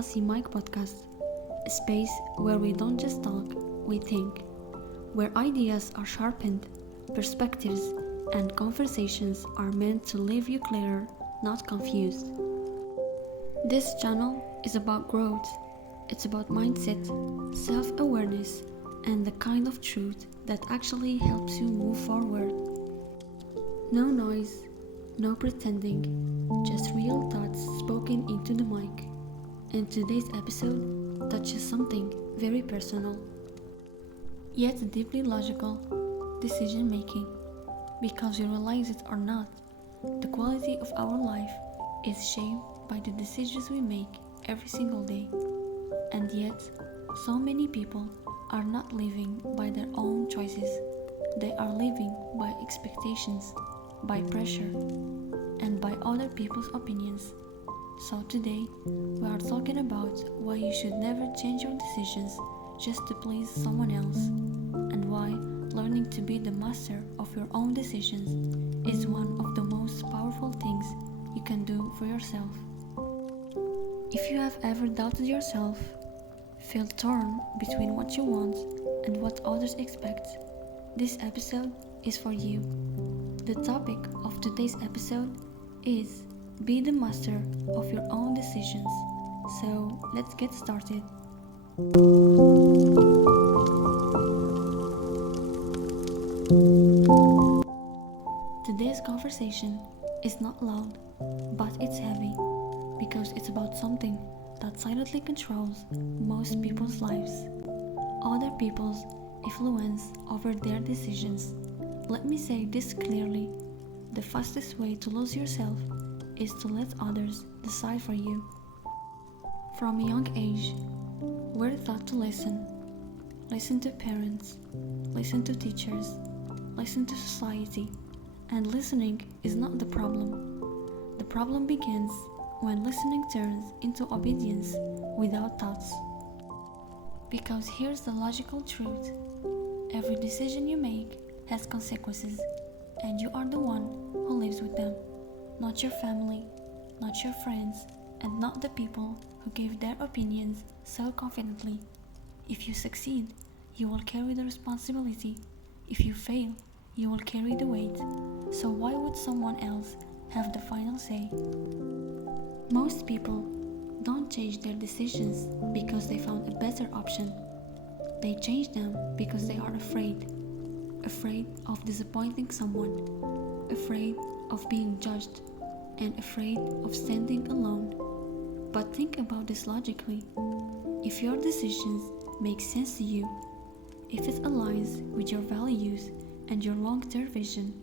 Glossy Mic podcast, a space where we don't just talk, we think, where ideas are sharpened, perspectives and conversations are meant to leave you clearer, not confused. This channel is about growth. It's about mindset, self-awareness, and the kind of truth that actually helps you move forward. No noise, no pretending, just real thoughts spoken into the mic. And today's episode touches something very personal, yet deeply logical: decision making. Because you realize it or not, the quality of our life is shaped by the decisions we make every single day. And yet, so many people are not living by their own choices. They are living by expectations, by pressure, and by other people's opinions. So today, we are talking about why you should never change your decisions just to please someone else, and why learning to be the master of your own decisions is one of the most powerful things you can do for yourself. If you have ever doubted yourself, felt torn between what you want and what others expect, this episode is for you. The topic of today's episode is be the master of your own decisions. So let's get started. Today's conversation is not loud, but it's heavy, because it's about something that silently controls most people's lives: other people's influence over their decisions. Let me say this clearly: the fastest way to lose yourself is to let others decide for you. From a young age, we're taught to listen. Listen to parents, listen to teachers, listen to society. And listening is not the problem. The problem begins when listening turns into obedience without thoughts. Because here's the logical truth: every decision you make has consequences, and you are the one who lives with them. Not your family, not your friends, and not the people who gave their opinions so confidently. If you succeed, you will carry the responsibility. If you fail, you will carry the weight. So why would someone else have the final say? Most people don't change their decisions because they found a better option. They change them because they are afraid. Afraid of disappointing someone, afraid of being judged, and afraid of standing alone. But think about this logically. If your decisions make sense to you, if it aligns with your values and your long-term vision,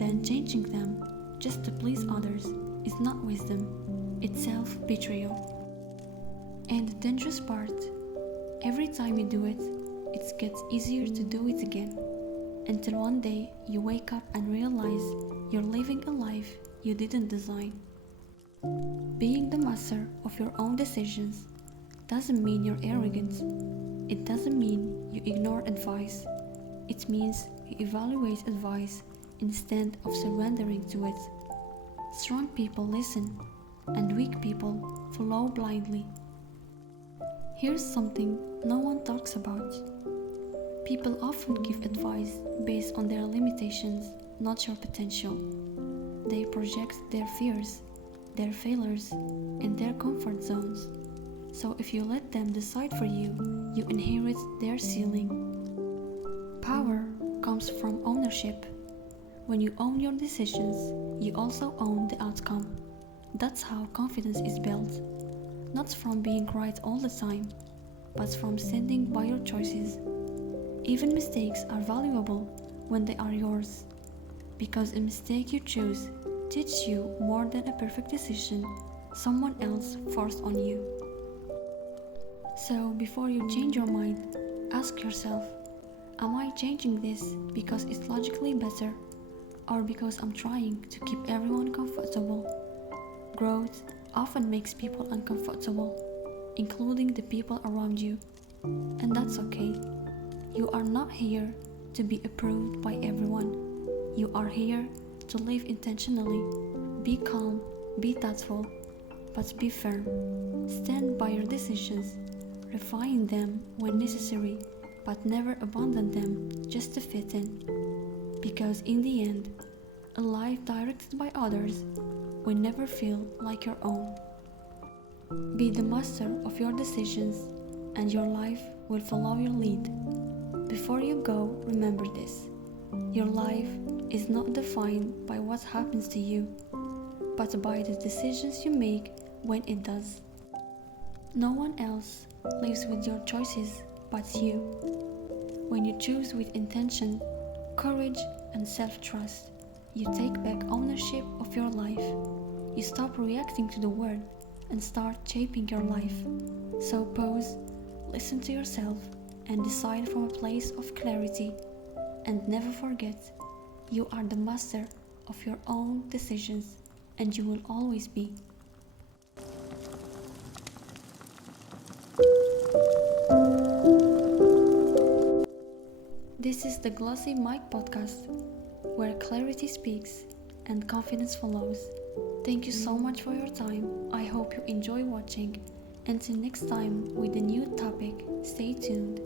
then changing them just to please others is not wisdom, it's self-betrayal. And the dangerous part: every time you do it, it gets easier to do it again, until one day you wake up and realize you're living a life you didn't design. Being the master of your own decisions doesn't mean you're arrogant. It doesn't mean you ignore advice. It means you evaluate advice instead of surrendering to it. Strong people listen, and weak people follow blindly. Here's something no one talks about. People often give advice based on their limitations, not your potential. They project their fears, their failures, and their comfort zones. So if you let them decide for you, you inherit their ceiling. Power comes from ownership. When you own your decisions, you also own the outcome. That's how confidence is built. Not from being right all the time, but from standing by your choices. Even mistakes are valuable when they are yours, because a mistake you choose teaches you more than a perfect decision someone else forced on you. So before you change your mind, ask yourself: am I changing this because it's logically better, or because I'm trying to keep everyone comfortable? Growth often makes people uncomfortable, including the people around you. And that's okay. You are not here to be approved by everyone. You are here to live intentionally. Be calm, be thoughtful, but be firm. Stand by your decisions, refine them when necessary, but never abandon them just to fit in. Because in the end, a life directed by others will never feel like your own. Be the master of your decisions, and your life will follow your lead. Before you go, remember this. Your life is not defined by what happens to you, but by the decisions you make when it does. No one else lives with your choices but you. When you choose with intention, courage, and self-trust, you take back ownership of your life. You stop reacting to the world and start shaping your life. So pause, listen to yourself, and decide from a place of clarity. And never forget, you are the master of your own decisions, and you will always be. This is the Glossy Mic podcast, where clarity speaks and confidence follows. Thank you so much for your time. I hope you enjoy watching. Until next time with a new topic, stay tuned.